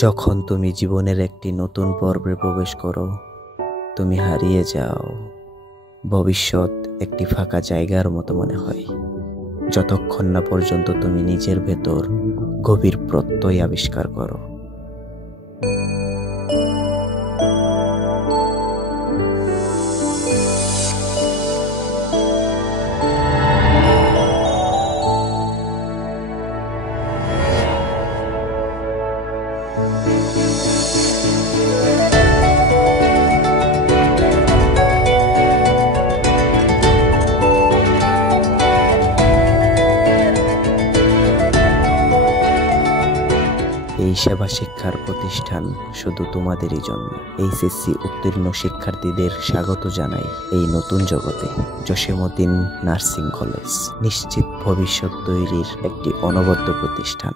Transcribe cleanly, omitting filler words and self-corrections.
যখন তুমি জীবনের একটি নতুন পর্বে প্রবেশ করো, তুমি হারিয়ে যাও। ভবিষ্যৎ একটি ফাঁকা জায়গার মতো মনে হয়, যতক্ষণ না পর্যন্ত তুমি নিজের ভেতর গভীর প্রত্যয় আবিষ্কার করো। এই সেবা শিক্ষার প্রতিষ্ঠান শুধু তোমাদেরই জন্য। এইচএসসি উত্তীর্ণ শিক্ষার্থীদের স্বাগত জানাই এই নতুন জগতে। জসীমউদ্দিন নার্সিং কলেজ, নিশ্চিত ভবিষ্যৎ তৈরির একটি অনবদ্য প্রতিষ্ঠান।